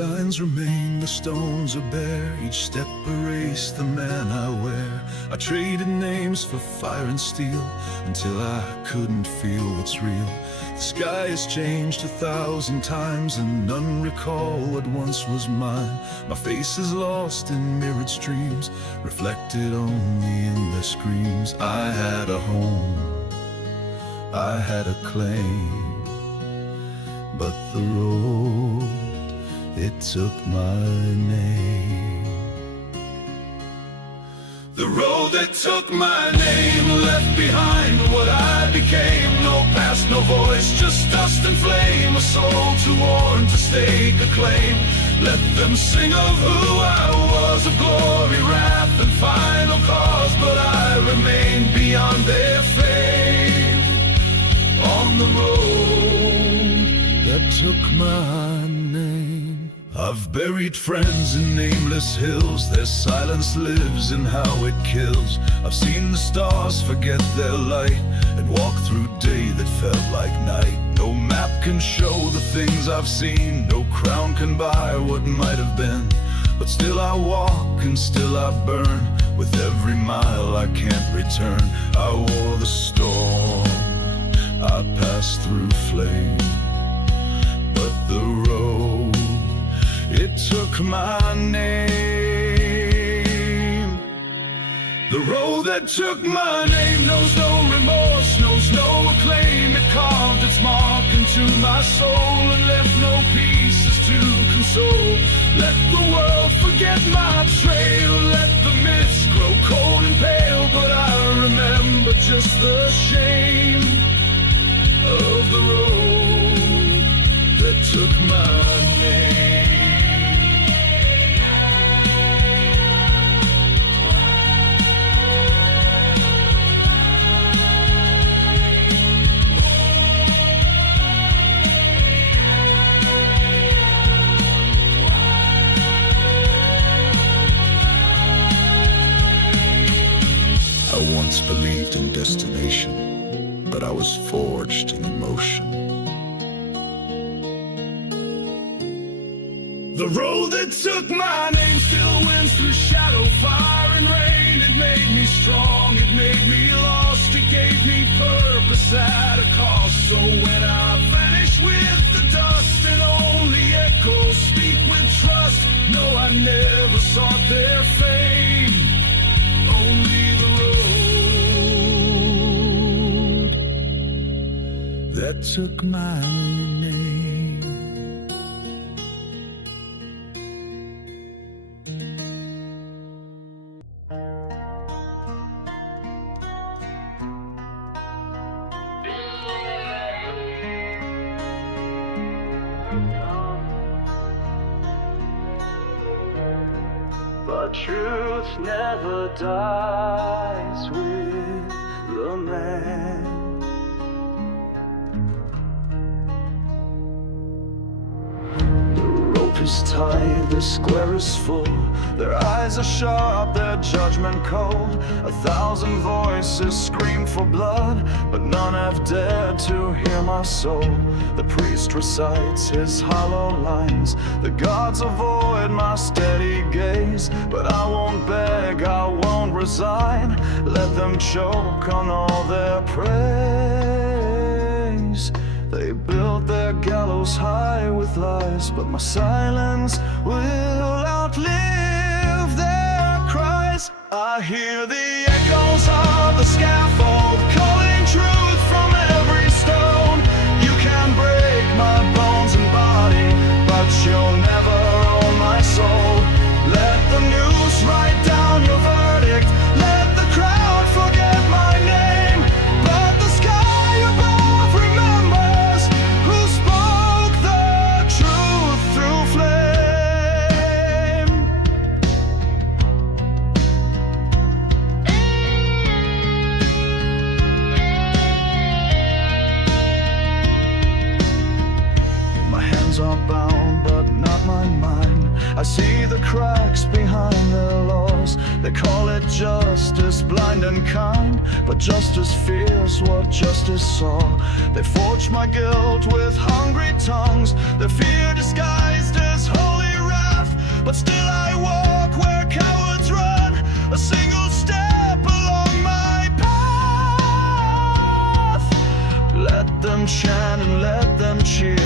signs remain, the stones are bare. Each step erased the man I wear. I traded names for fire and steel until I couldn't feel what's real. The sky has changed 1,000 times and none recall what once was mine. My face is lost in mirrored streams, reflected only in their screams. I had a home, I had a claim, but the road, it took my name. The road that took my name left behind what I became. No past, no voice, just dust and flame. A soul too worn to stake a claim. Let them sing of who I was, of glory, wrath, and final cause. But I remain beyond their fame, on the road that took my name. I've buried friends in nameless hills. Their silence lives in how it kills. I've seen the stars forget their light and walk through day that felt like night. No map can show the things I've seen. No crown can buy what might have been. But still I walk and still I burn. With every mile I can't return. I wore the storm, I passed through flame, but the road, it took my name. The road that took my name knows no remorse, knows no acclaim. It carved its mark into my soul and left no pieces to console. Let the world forget my trail, let the mist grow cold and pale. But I remember just the shame of the road that took my name. I once believed in destination, but I was forged in emotion. The road that took my name still wins through shadow, fire and rain. It made me strong, it made me lost. It gave me purpose at a cost. So when I vanish with the dust and only echoes speak with trust, no, I never sought their fame, only the road that took my name. But truth never dies with the man. The rope is tight, the square is full. Their eyes are sharp, their judgment cold. 1,000 voices scream for blood, but none have dared to hear my soul. The priest recites his hollow lines. The gods avoid my steady gaze, but I won't beg, I won't resign. Let them choke on all their praise. They built their gallows high with lies, but my silence will outlive their cries. I hear the echoes of the scaffold calling truth from every stone. You can break my bones and body, but you'll never own my soul. Let the news write down your verdict. Let the crowd forget my name, but the sky above remembers who spoke the truth through flame. My hands are bound, but not my mind. I see the cracks behind their laws. They call it justice, blind and kind, but justice fears what justice saw. They forge my guilt with hungry tongues. Their fear disguised as holy but still I walk where cowards run, a single step along my path. Let them chant and let them cheer,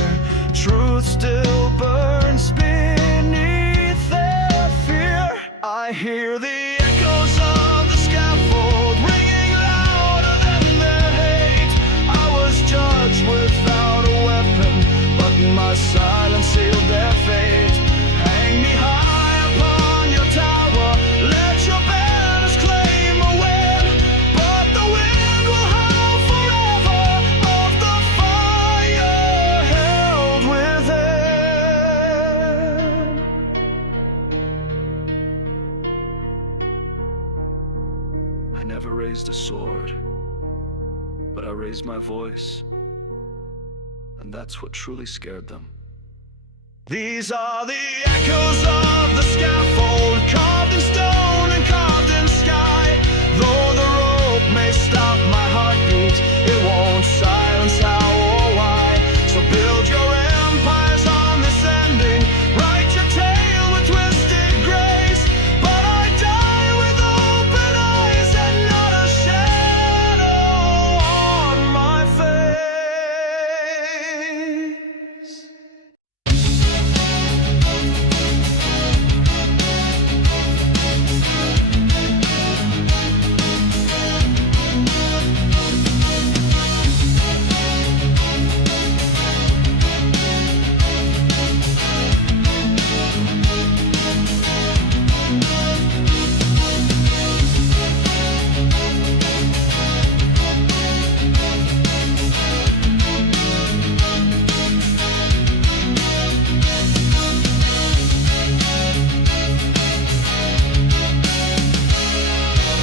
truth still burns beneath their fear. I hear the echoes of the scaffold ringing louder than their hate. I was judged without a weapon, but my silence sealed their fate. Hang me high upon your tower, let your banners claim a win, but the wind will howl forever of the fire held within. I never raised a sword, but I raised my voice, and that's what truly scared them. These are the echoes of the scaffold, carved in stone and carved in sky. Though the rope may stop my heartbeat, it won't silence how or why. So build your empires on this ending, write your tale with twisted grace. But I die with open eyes and not a shadow on my face.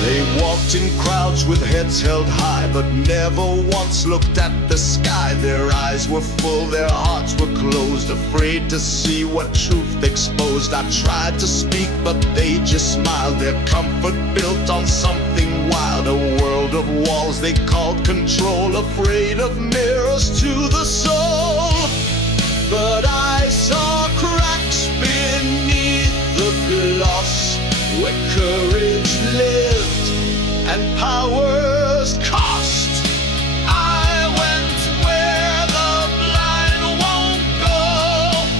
They walked in crowds with heads held high, but never once looked at the sky. Their eyes were full, their hearts were closed, afraid to see what truth exposed. I tried to speak, but they just smiled, their comfort built on something wild. A world of walls they called control, afraid of mirrors to the soul. But I saw cracks beneath the gloss, where courage lived and power's cost. I went where the blind won't go,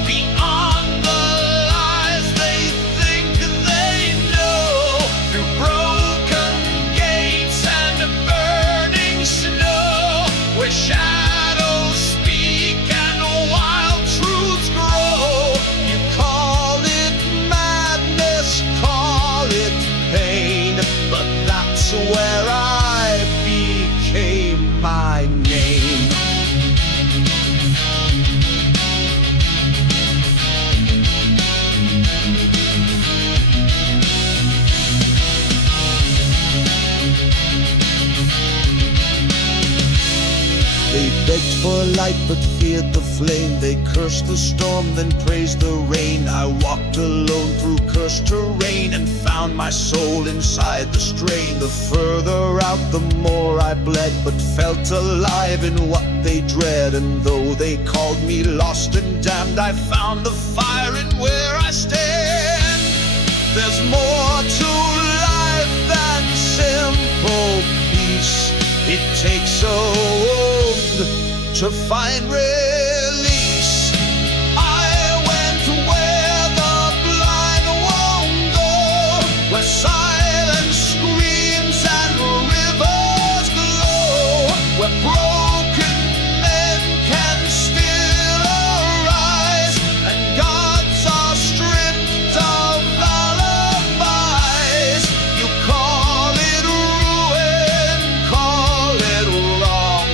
beyond the lies they think they know. Through broken gates and burning snow, where shadows speak and wild truths grow. You call it madness, call it pain, but that's where I became my name. They begged for light but feared the flame. They cursed the storm, then praised the rain. I walked alone through cursed terrain and found my soul inside the strain. The further out, the more I bled, but felt alive in what they dread. And though they called me lost and damned, I found the fire in where I stand. There's more to life than simple peace. It takes a wound to find release. I went where the blind won't go, where silence screams and rivers glow, where broken men can still arise, and gods are stripped of alibis. You call it ruin, call it wrong,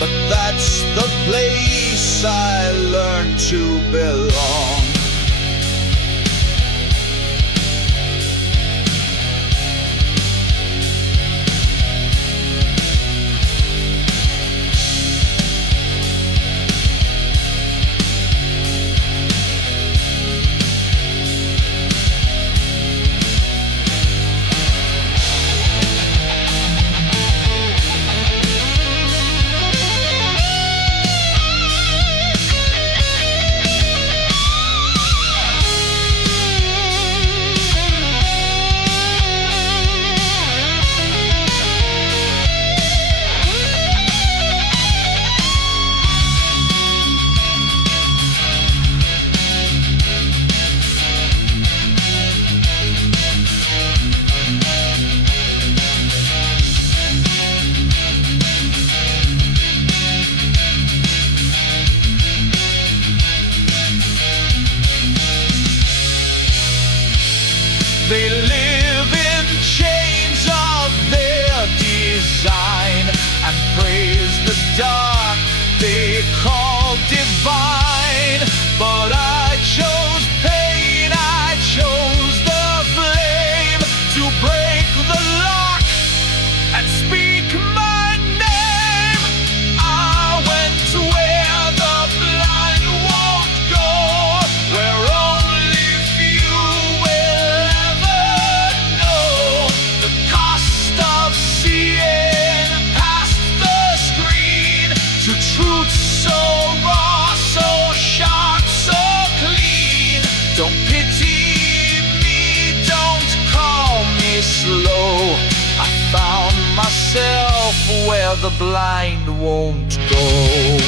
but that's the place I learned to belong. the blind won't go.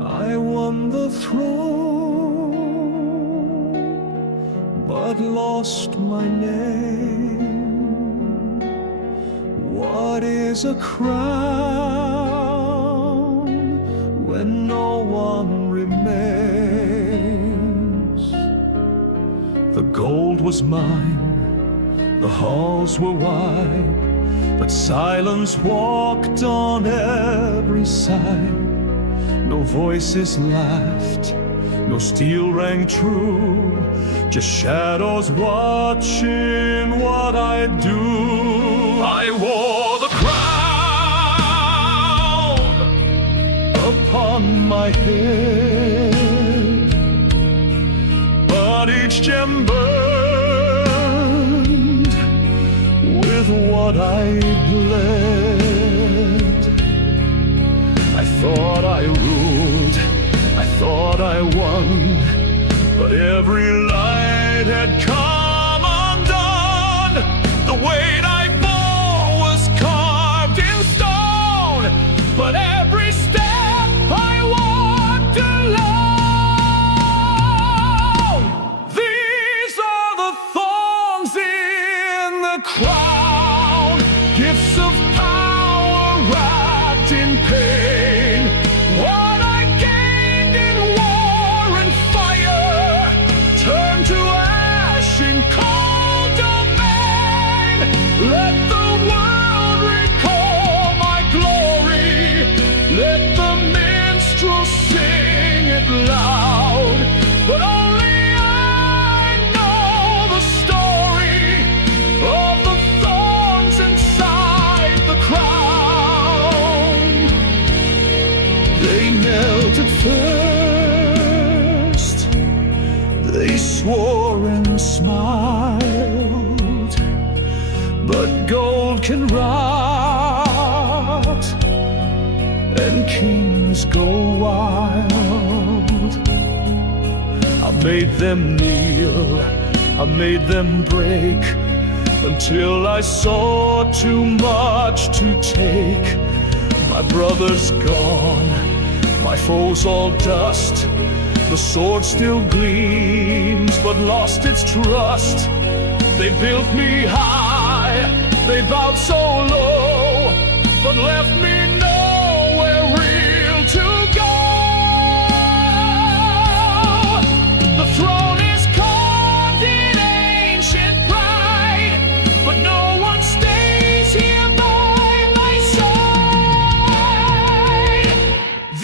I won the throne, but lost my name. What is a crown when no one remains? The gold was mine, the halls were wide, but silence walked on every side. No voices laughed, no steel rang true, just shadows watching what I do. I wore the crown upon my head, but each gem burned with what I bled. I thought I ruled, I thought I won, but every light had come undone. The weight I bore was carved in stone, but every step I walked alone. These are the thorns in the crown, gifts of power wrapped in pain. What I gained in war and fire turned to ash in cold domain. Let the world recall my glory, let the minstrel sing it loud, but only I know the story of the thorns inside the crown. They knelt at first, they swore and smiled, but gold can rot and kings go wild. I made them kneel, I made them break, until I saw too much to take. My brother's gone, my foes all dust. The sword still gleams, but lost its trust. They built me high, they bowed so low, but left me nowhere real to go. The throne is carved in ancient pride, but no one stays here by my side.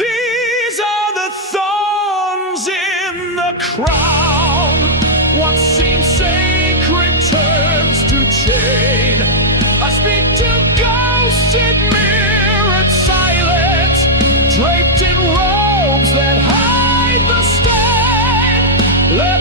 These are the thorns in the crown. What seems sacred turns to chain. I speak to ghosts in mirrored silence, draped in robes that hide the stain. Let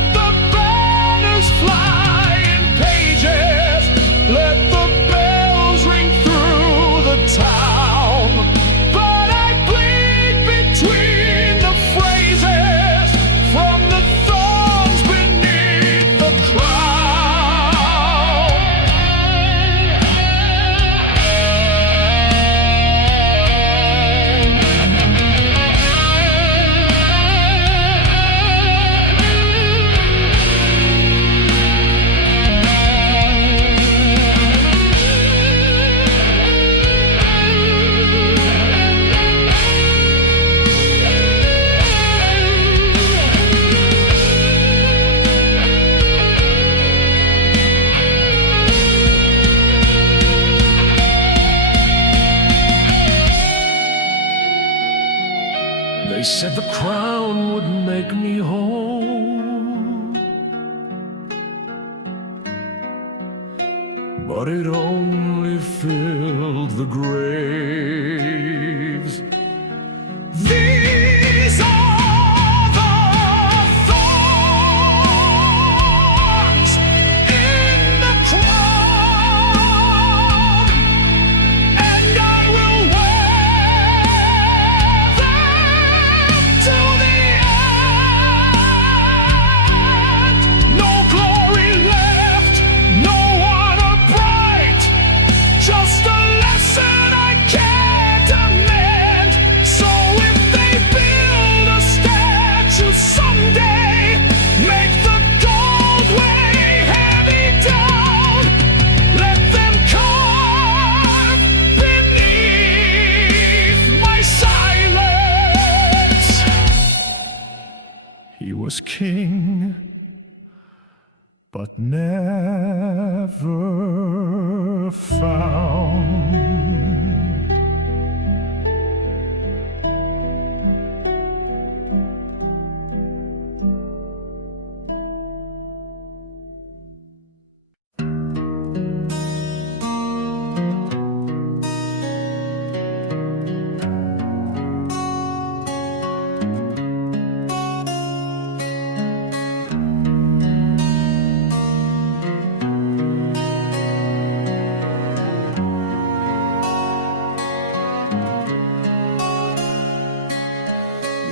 but it only filled the graves. These are the thorns in the crown, and I will wear them to the end. No glory left, no honor bright, just a lesson I can't amend. So if they build a statue someday, make the gold weigh heavy down. Let them carve beneath my silence. He was king, but never found.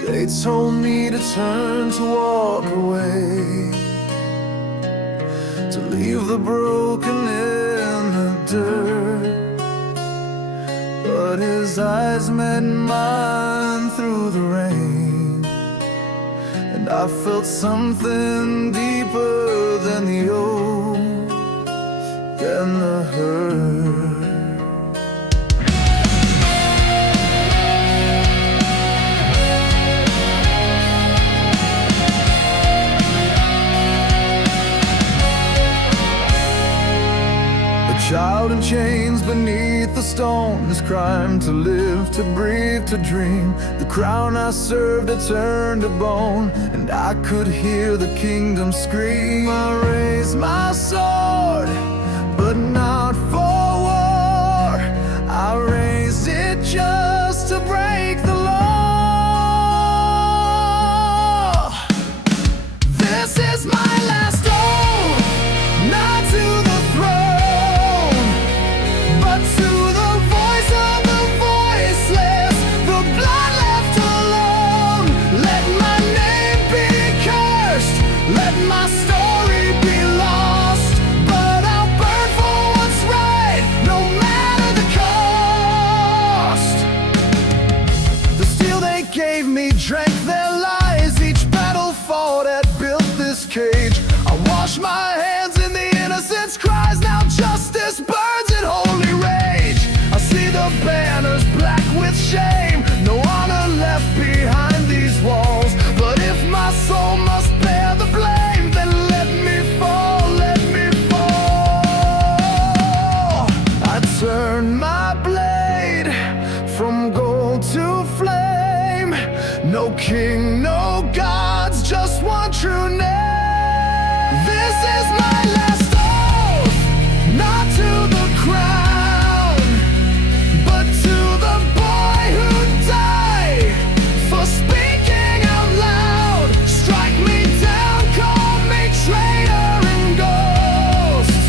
They told me to turn, to walk away, to leave the broken in the dirt. But his eyes met mine through the rain, and I felt something deeper than the oath and the hurt. Child in chains beneath the stone, his crime to live, to breathe, to dream. The crown I served had turned to bone, and I could hear the kingdom scream. I raised my sword, but not for war. I raised it just to break the law. This is my last oath, not to the throne, but to the voice of the voiceless, the blood left alone. Let my name be cursed, let my story be lost, but I'll burn for what's right, no matter the cost. The steel they gave me drank their lies, each battle fought had built this cage. I wash my hands in the innocence cries, now justice burns in holy rage. I see the banners black with shame, no honor left behind these walls. But if my soul must bear the blame, then let me fall, let me fall. I turn my blade from gold to flame. No king, no gods, just one true name. This is my last oath, not to the crown, but to the boy who died for speaking out loud. Strike me down, call me traitor and ghost,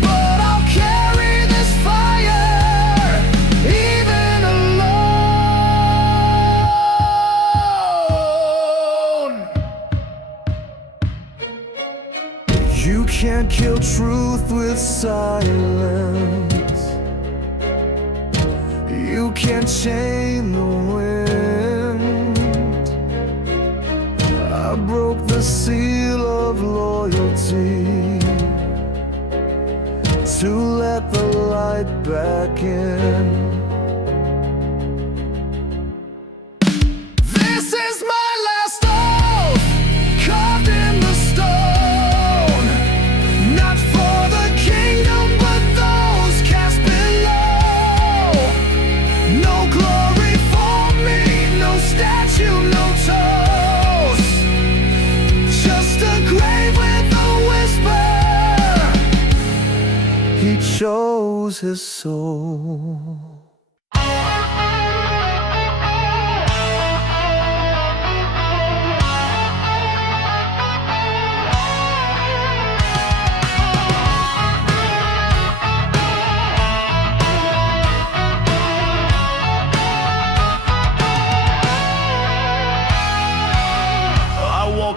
but I'll carry this fire even alone. You can't kill truth with silence. You can't chain the wind. I broke the seal of loyalty to let the light back in. This is my last oath, carved in the stone, not for the kingdom, but those cast below. No glory for me, no statue, no toast, just a grave with a whisper chose his soul.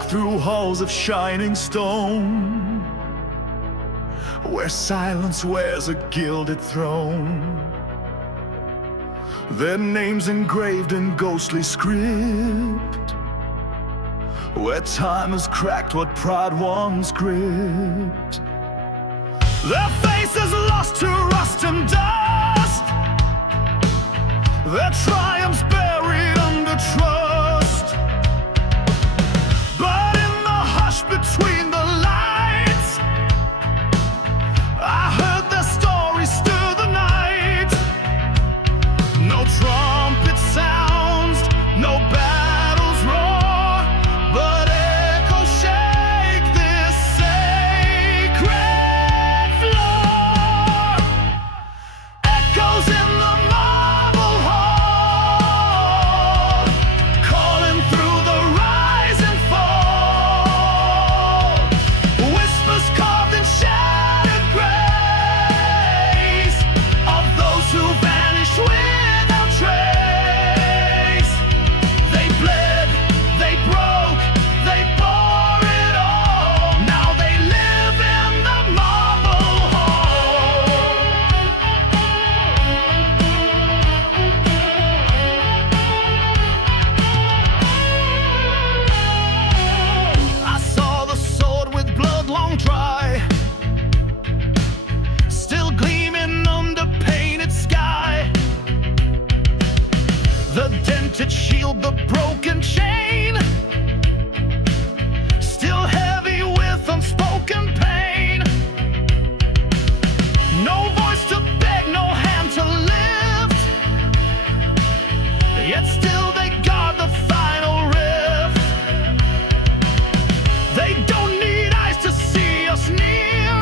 Through halls of shining stone, where silence wears a gilded throne, their names engraved in ghostly script, where time has cracked what pride once gripped. Their faces lost to rust and dust, their triumphs buried under trust. But in the hush between the lights, I heard their story stir the night. No trumpet sounds, no battles roar, but echoes shake this sacred floor. Echoes in the marble hall, calling through the rise and fall. Whispers carved in shattered grace of those who vanished without trace. They bled, they broke, they bore it all. Now they live in the marble hall. I saw the sword with blood long dry, still gleaming under painted sky. The dented shield, the broken chain, still heavy with unspoken pain. No voice to beg, no hand to lift, yet still they guard the final rift. They don't need eyes to see us near,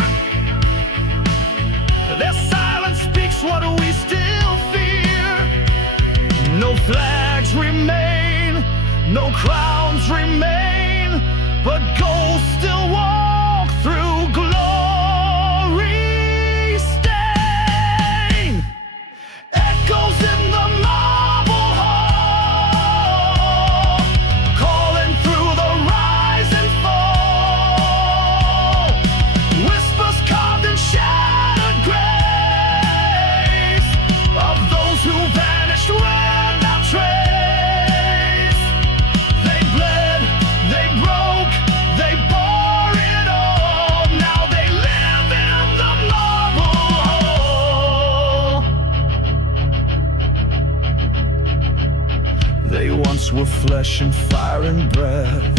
their silence speaks what we still fear. No flags remain, no crowns remain, but ghosts still walk through glory stain. Echoes in the marble hall, calling through the rise and fall. Whispers carved in shattered grace of those who vanished without trace. They bled, they broke, they bore it all. Now they live in the marble hall. They once were flesh and fire and breath.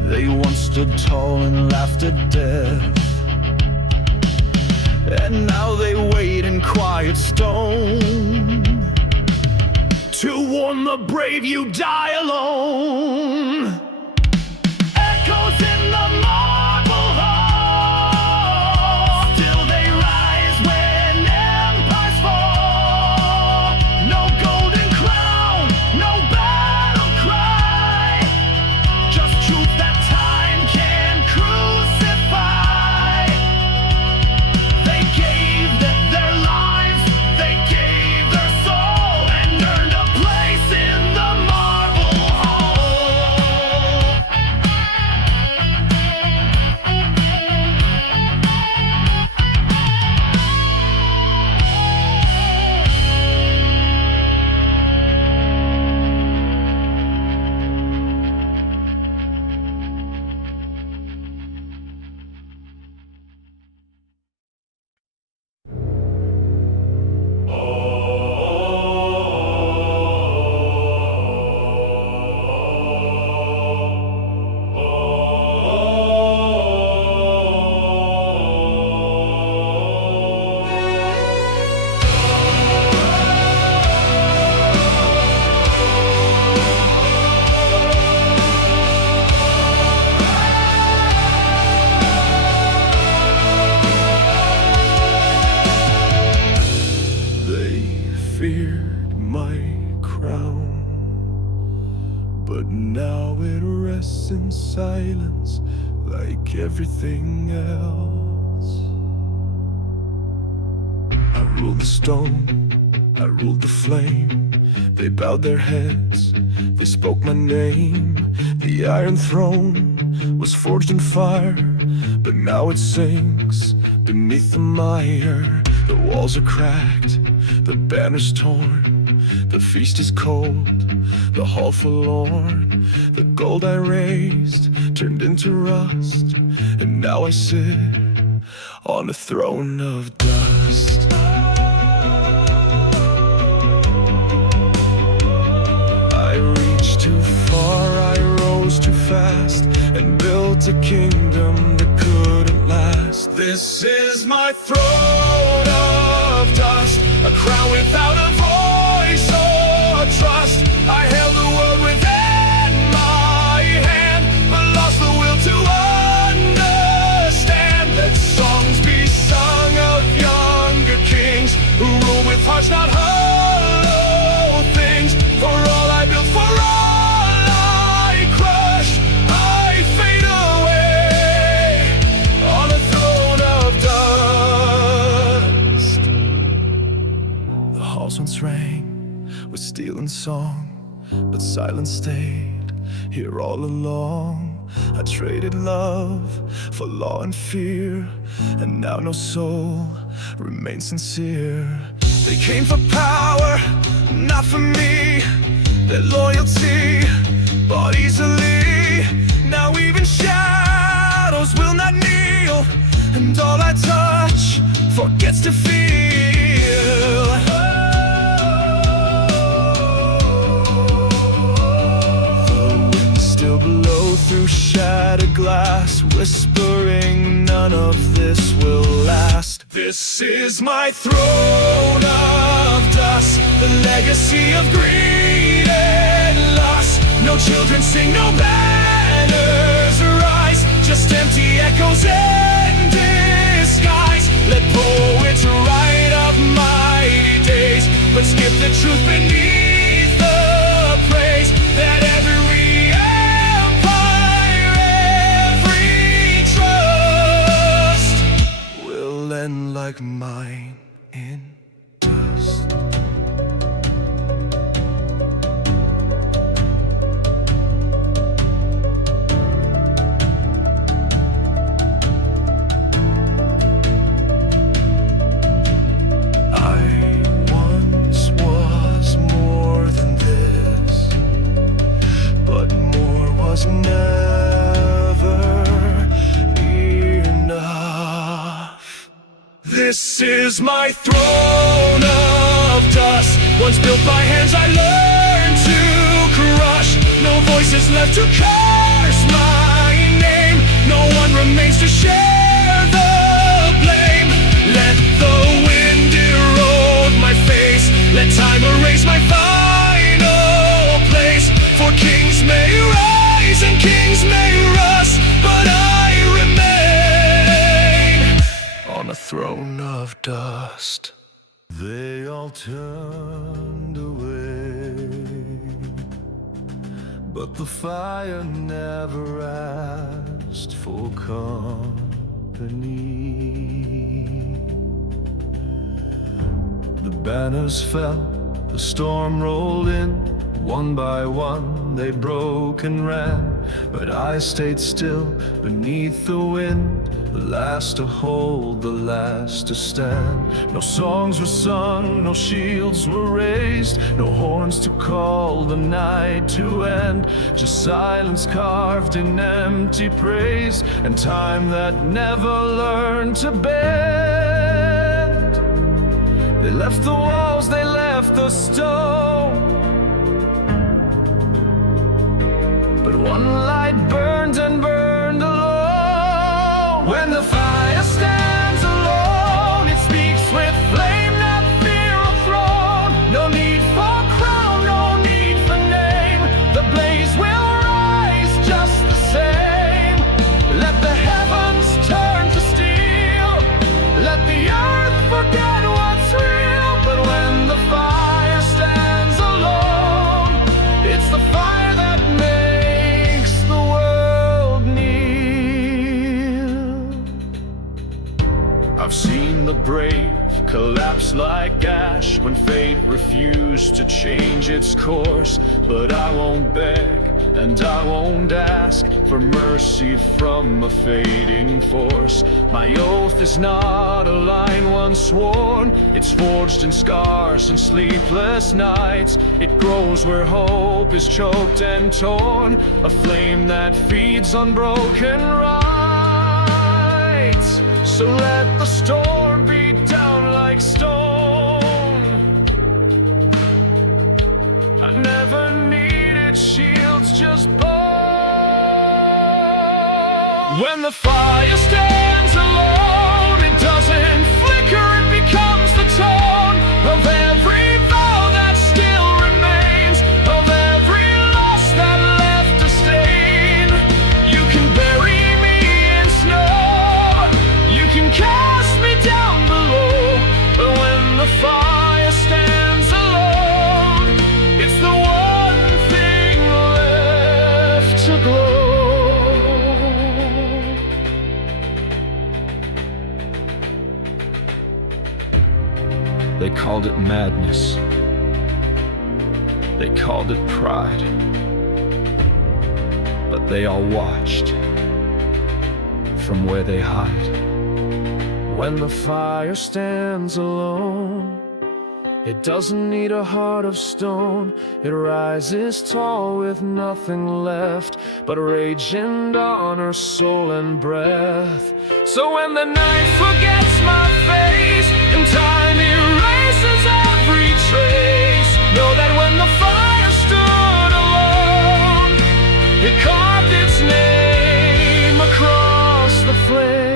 They once stood tall and laughed at death. And now they wait in quiet stone to warn the brave you die alone. Echoes in the marble hall, still they rise when empires fall. No golden crown, no battle cry, just truth that time can crucify. They gave their lives, they gave their soul, and earned a place in the marble hall. lost in silence like everything else. I ruled the stone, I ruled the flame. They bowed their heads, they spoke my name. The iron throne was forged in fire, but now it sinks beneath the mire. The walls are cracked, the banner's torn, the feast is cold, the hall forlorn. The gold I raised turned into rust, and now I sit on a throne of dust. I reached too far, I rose too fast, and built a kingdom that couldn't last. This is my throne of dust, a crown without a voice or trust. I held the world within my hand, but lost the will to understand. Let songs be sung of younger kings who rule with hearts, not hollow things. For all I built, for all I crushed, I fade away on a throne of dust. The halls once rang with steel and song, but silence stayed here all along. I traded love for law and fear, and now no soul remains sincere. They came for power, not for me. Their loyalty bought easily. Now even shadows will not kneel, and all I touch forgets to feel. Through shattered glass, whispering none of this will last. This is my throne of dust, the legacy of greed and lust. No children sing, no banners rise, just empty echoes in disguise. Let poets write of mighty days, but skip the truth beneath the praise. That every like mine in dust. I once was more than this, but more was never enough. This is my throne of dust, once built by hands I learned to crush. No voices left to curse my name, no one remains to share the blame. Let the wind erode my face, let time erase my final place. For kings may rise and kings may rust, but I remain on a throne of dust. They all turned away, but the fire never asked for company. The banners fell, the storm rolled in. One by one they broke and ran, but I stayed still beneath the wind, the last to hold, the last to stand. No songs were sung, no shields were raised, no horns to call the night to end. Just silence carved in empty praise, and time that never learned to bend. They left the walls, they left the stone, but one light burned and burned alone. When the fire stands alone, it speaks with flame, not fear or throne. No need for crown, no need for name. The blaze will rise just the same. Let the heavens turn to steel, let the earth forget what's real. But when the fire stands alone, it's the fire that makes the world I've seen the brave collapse like ash when fate refused to change its course. But I won't beg and I won't ask for mercy from a fading force. My oath is not a line once sworn. It's forged in scars and sleepless nights. It grows where hope is choked and torn, a flame that feeds on broken rights. So let the storm beat down like stone. I never needed shields, just bones. When the fire stands alone, it doesn't flicker, it becomes the tone of every vow that still remains, of every loss that left a stain. You can bury me in snow, you can cast me down below, but when the fire stands alone, it's the one thing left to glow. They called it madness, they called it pride, but they all watched from where they hide. When the fire stands alone, it doesn't need a heart of stone. It rises tall with nothing left but rage and honor, soul and breath. So when the night forgets my face and time erases every trace, know that when the fire stood alone, it carved its name across the flame.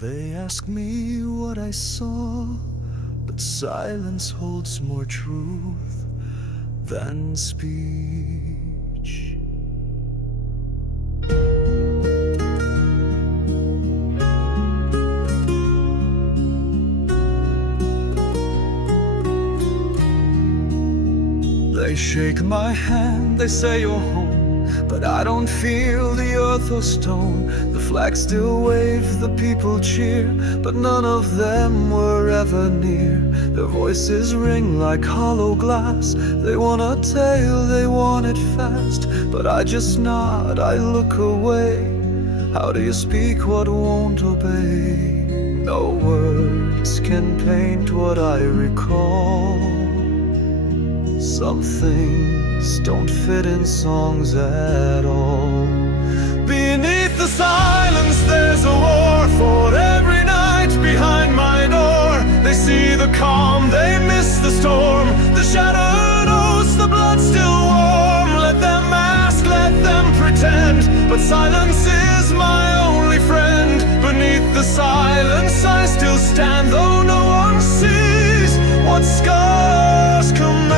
They ask me what I saw, but silence holds more truth than speech. They shake my hand, they say you're home, but I don't feel the earth or stone. The flags still wave, the people cheer, but none of them were ever near. Their voices ring like hollow glass. They want a tale, they want it fast, but I just nod, I look away. How do you speak what won't obey? No words can paint what I recall. Some things don't fit in songs at all. Beneath the silence there's a war fought every night behind my door. They see the calm, they miss the storm. The shadow knows the blood still warm. Let them ask, let them pretend, but silence is my only friend. Beneath the silence I still stand, though no one sees what scars command.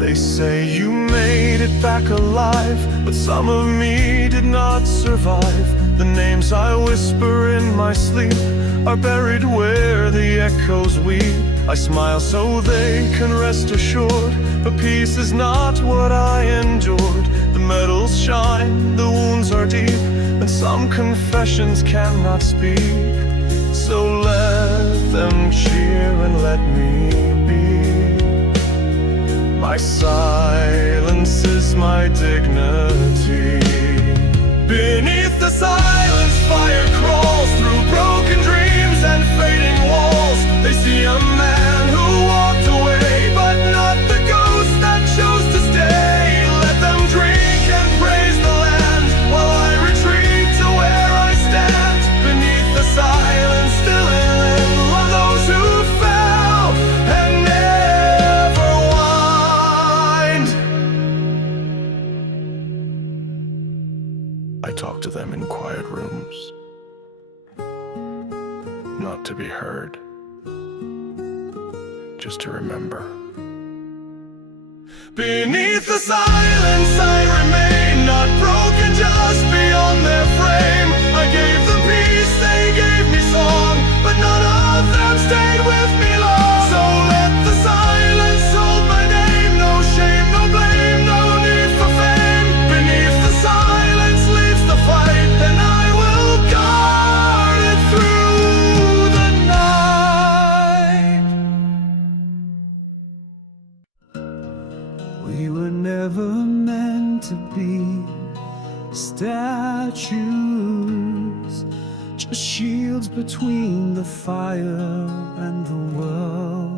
They say you made it back alive, but some of me did not survive. The names I whisper in my sleep are buried where the echoes weep. I smile so they can rest assured, but peace is not what I endured. The medals shine, the wounds are deep, and some confessions cannot speak. So let them cheer and let me be. My silence is my dignity. Beneath the silence, fire crawls through broken dreams and fading walls. They see a man who walked away, but not the ghost that chose to stay. Let them drink and praise the land while I retreat to where I stand. Beneath the silence, still in are those who fell and never whined. I talk to them in quiet rooms, not to be heard, just to remember. Beneath the silence I remain, not broken, just beyond their frame. I gave them peace, they gave me song. a shield between the fire and the world.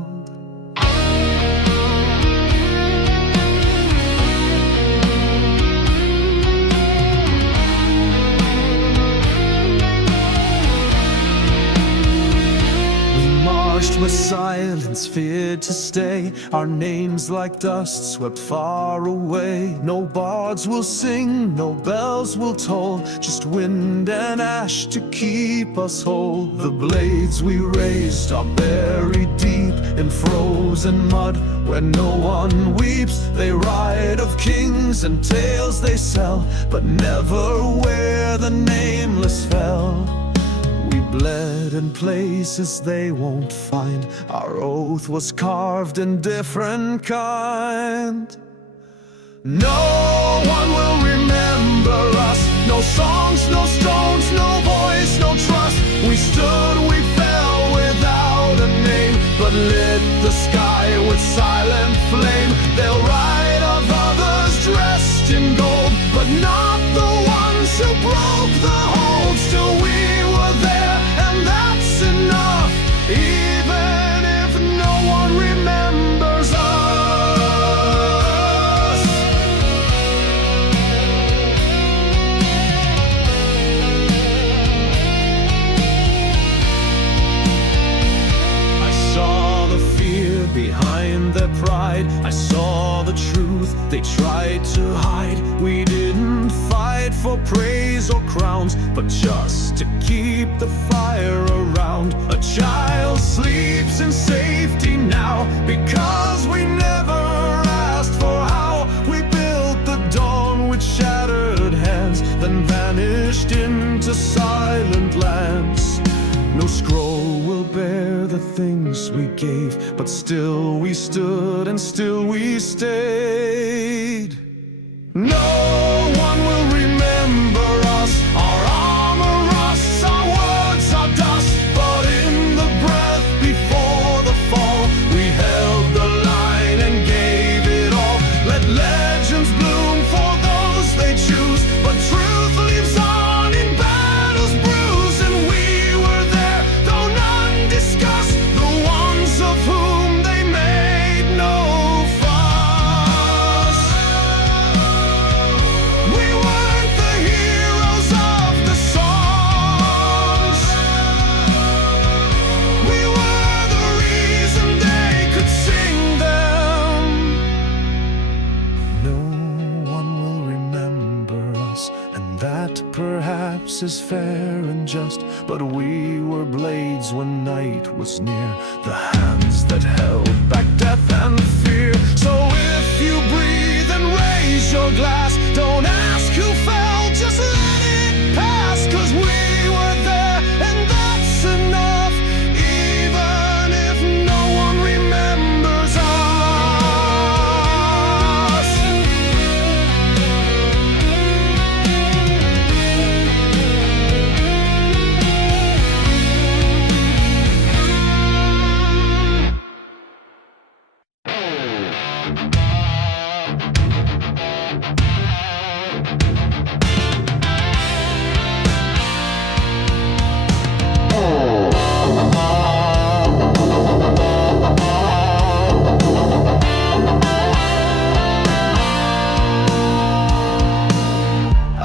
With silence, feared to stay. Our names like dust swept far away. No bards will sing, no bells will toll, just wind and ash to keep us whole. The blades we raised are buried deep in frozen mud, where no one weeps. They ride of kings and tales they sell, but never where the nameless fell. We bled in places they won't find. Our oath was carved in different kind. No one will remember us. No songs, no stones, no voice, no trust. We stood, we fell without a name, but lit the sky with silent flame. They'll write of others dressed in gold, but not the ones who broke the hold. Still we were there, and that's enough, even if no one remembers us. I saw the fear behind their pride. I saw the truth they tried to hide. We didn't fight for praise or crowns, but just to keep the fire around. A child sleeps in safety now, because we never asked for how. We built the dawn with shattered hands, then vanished into silent lands. No scroll will bear the things we gave, but still we stood and still we stayed. No one will remember us. Our armor rusts, our words are dust, but in the breath before the fall, we held the line and gave it all. Let legends bloom for those they choose, but truth lives on in battles bruised. And we were there, though none discussed, the ones of whom they made no fuss. We weren't the heroes of the songs. We were the reason they could sing them. No one will remember us, and that perhaps is fair and just. But we were blades when night was near, the hands that held back death and fear. So if you breathe and raise your glass, don't ask who fell, just let it pass. 'Cause we were there, and that's enough, even if no one remembers us.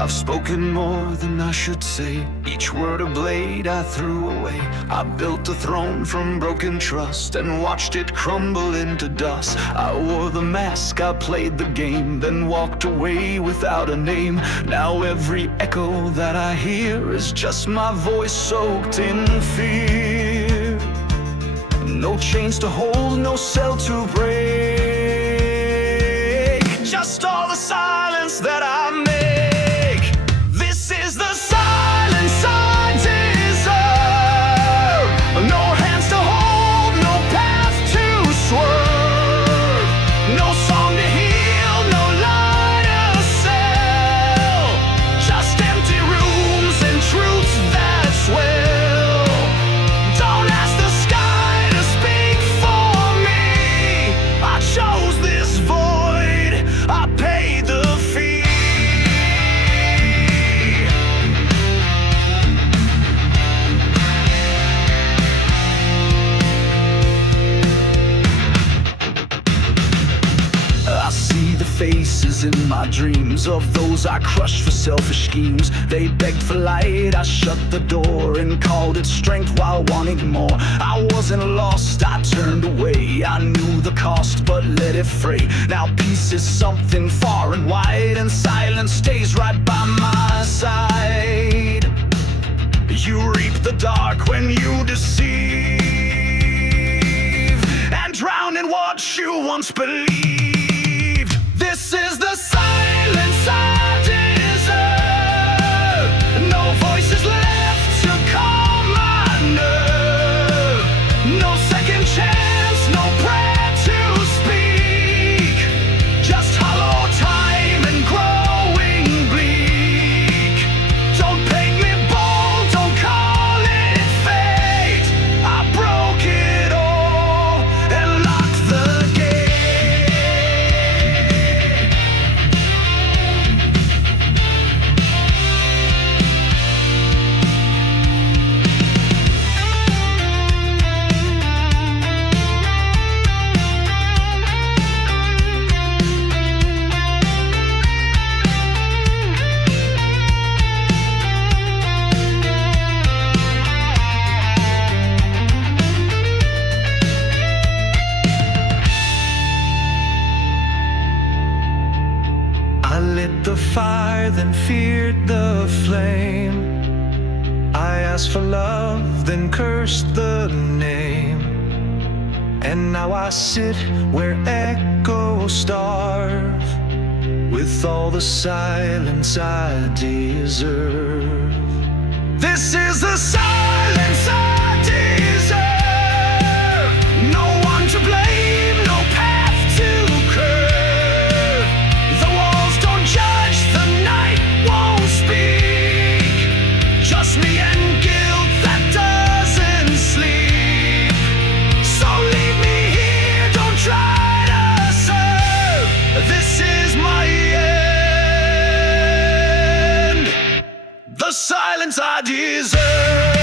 I've spoken more than I should say. Each word a blade I threw away. I built a throne from broken trust and watched it crumble into dust. I wore the mask, I played the game, then walked away without a name. Now every echo that I hear is just my voice soaked in fear. No chains to hold, no cell to break, just all the silence that I make. This is the silence I deserve. No hands to hold, no path to swerve, no song to heal, no lie to sell, just empty rooms and truths that swell. Don't ask the sky to speak for me. I chose this void, I paid the fee. voices in my dreams, of those I crushed for selfish schemes. They begged for light, I shut the door and called it strength while wanting more. I wasn't lost, I turned away. I knew the cost, but let it fray. Now peace is something far and wide, and silence stays right by my side. You reap the dark when you deceive, and drown in what you once believed. This is the silence I deserve. No voices left to calm my nerve. No second chance, no prayer to speak. Just hollow time and growing bleak. Don't paint me bold, don't call it fate. I broke it all and locked the gate. I lit the fire, then feared the flame. I asked for love, then cursed the name. And now I sit where echoes starve, with all the silence I deserve. This is the silence I deserve. No one to blame, no path to curve. The walls don't judge, the night won't speak. Just me and guilt that doesn't sleep. So leave me here, don't try to serve. This is my end. The silence I deserve.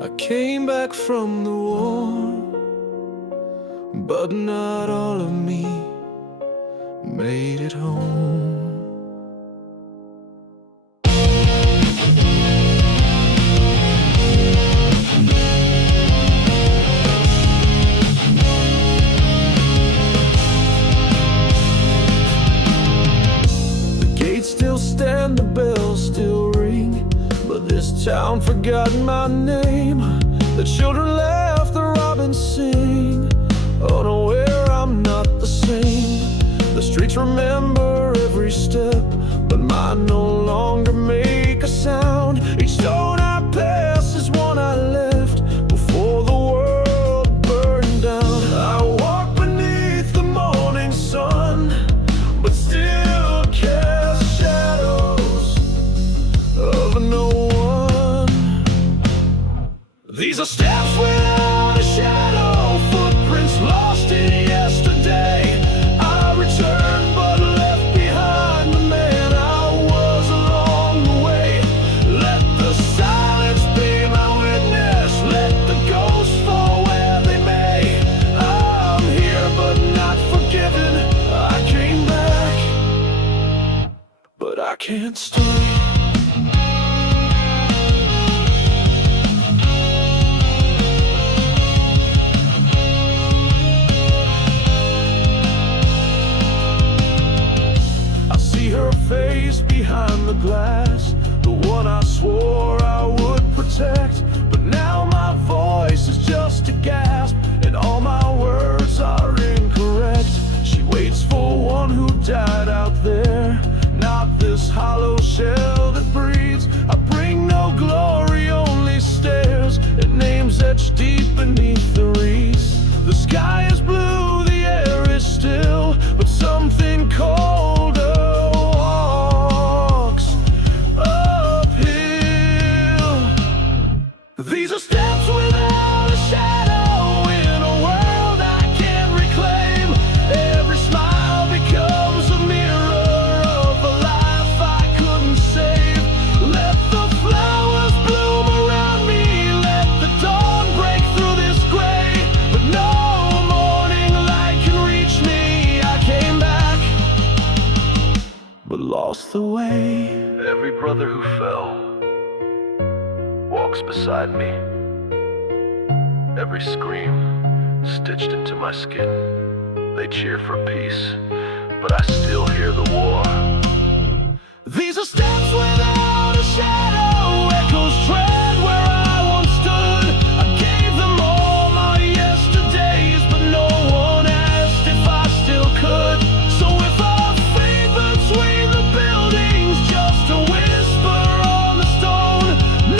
I came back from the war, but not all of me made it home. The gates still stand, the bells still ring, but this town forgot my name. The children laugh, the robins sing, unaware I'm not the same. The streets remember every step, but mine no longer make a sound. Each stone I pass is one I left before the world burned down. I walk beneath the morning sun, but still cast shadows of no one. These are steps without a shadow, footprints lost in yesterday. I returned but left behind the man I was along the way. Let the silence be my witness, let the ghosts fall where they may. I'm here but not forgiven. I came back, but I can't stay. Her face behind the glass, the one I swore I would protect. But now my voice is just a gasp, and all my words are incorrect. She waits for one who died out there, not this hollow shell that breathes. I bring no glory, only stairs, and names etched deep beneath the wreaths. The sky is blue, the air is still, but something colder walks uphill. These are steps without a shadow in a world I can't reclaim. Every smile becomes lost the way. Every brother who fell walks beside me. Every scream stitched into my skin. They cheer for peace, but I still hear the war. These are steps without a shadow, echoes tread where I once stood. I gave them all my yesterdays, but no one asked if I still could. So if I fade between the buildings, just a whisper on the stone.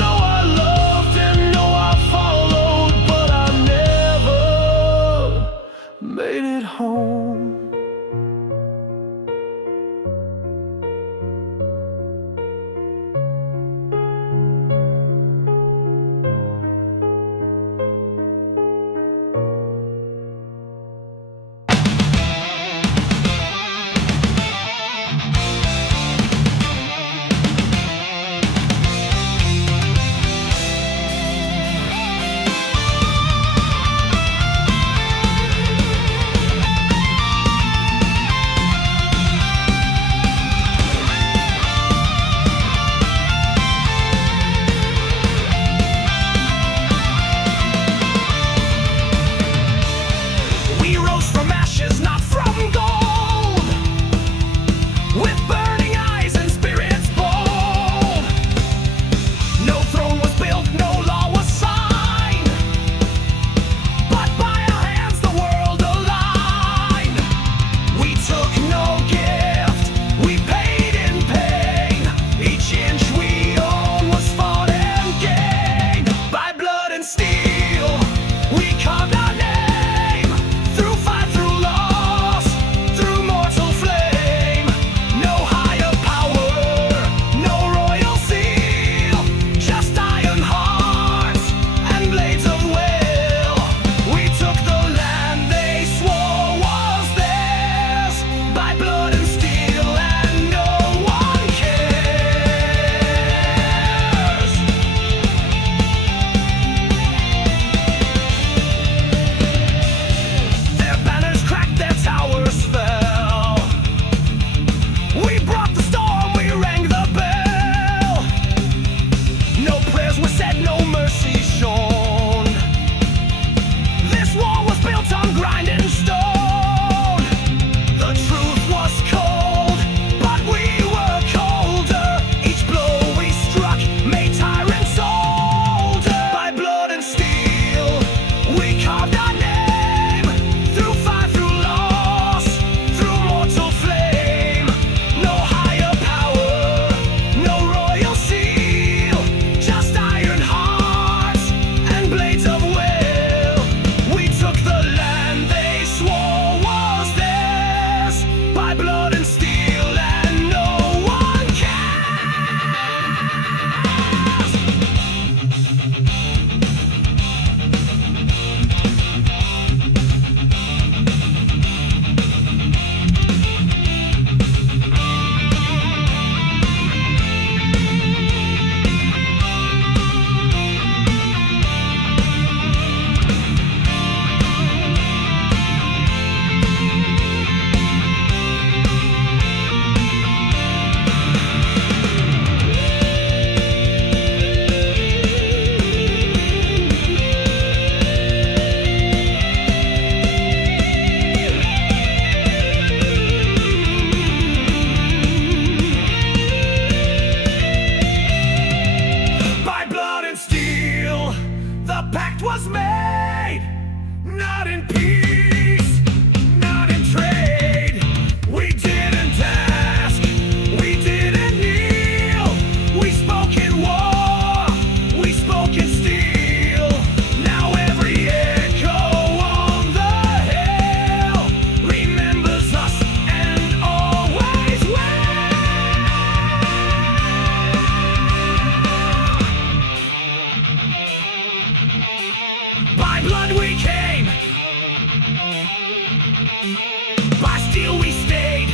No, I loved and no, I followed, but I never made it home. By steel we stayed.